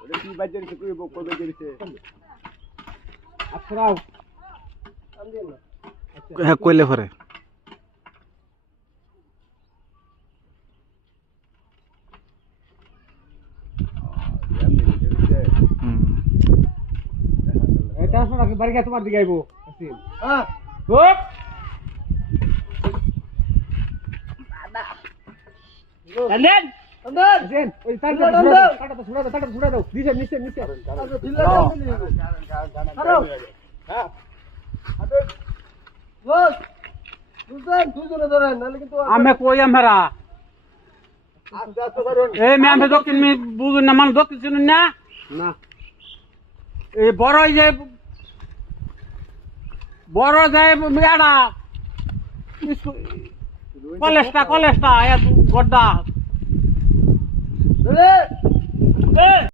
কি বাজার থেকে কবে গেছে আছরাও হ্যাঁ কইলে পরে এটা শোনা কি বাড়ি গিয়ে তোমার দিকে আইবো আসিল হ্যাঁ গুড চন্দন আসেন ওই তাড়াটা ছুড়ে দাও নিচে নিচে নিচে হ্যাঁ বস বুঝছেন দুজনে ধরেন নাহলে কিন্তু আমি কই আমরা আস্তে আস্তে করুন এই আমি দক্ষিণ বুঝুন না মানুষ দক্ষিণ শুনুন না না এই বড় যে বড় যায় মেয়াটা কলেজটা গড্ডা ধরে